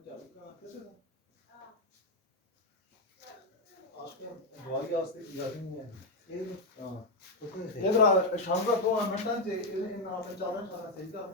ਚੱਲ ਕਿਸੇ ਦਾ ਦਵਾਈ ਵਾਸਤੇ ਕੀ ਗੱਲ ਨਹੀਂ ਹੈ ਇਹ ਹਾਂ ਇਧਰ ਸ਼ਾਮ ਦਾ 2 ਮਿੰਟਾਂ ਚ ਇਹ ਨਾਲ ਚੱਲਣਾ ਸਾਰਾ ਸਹੀ ਕਰ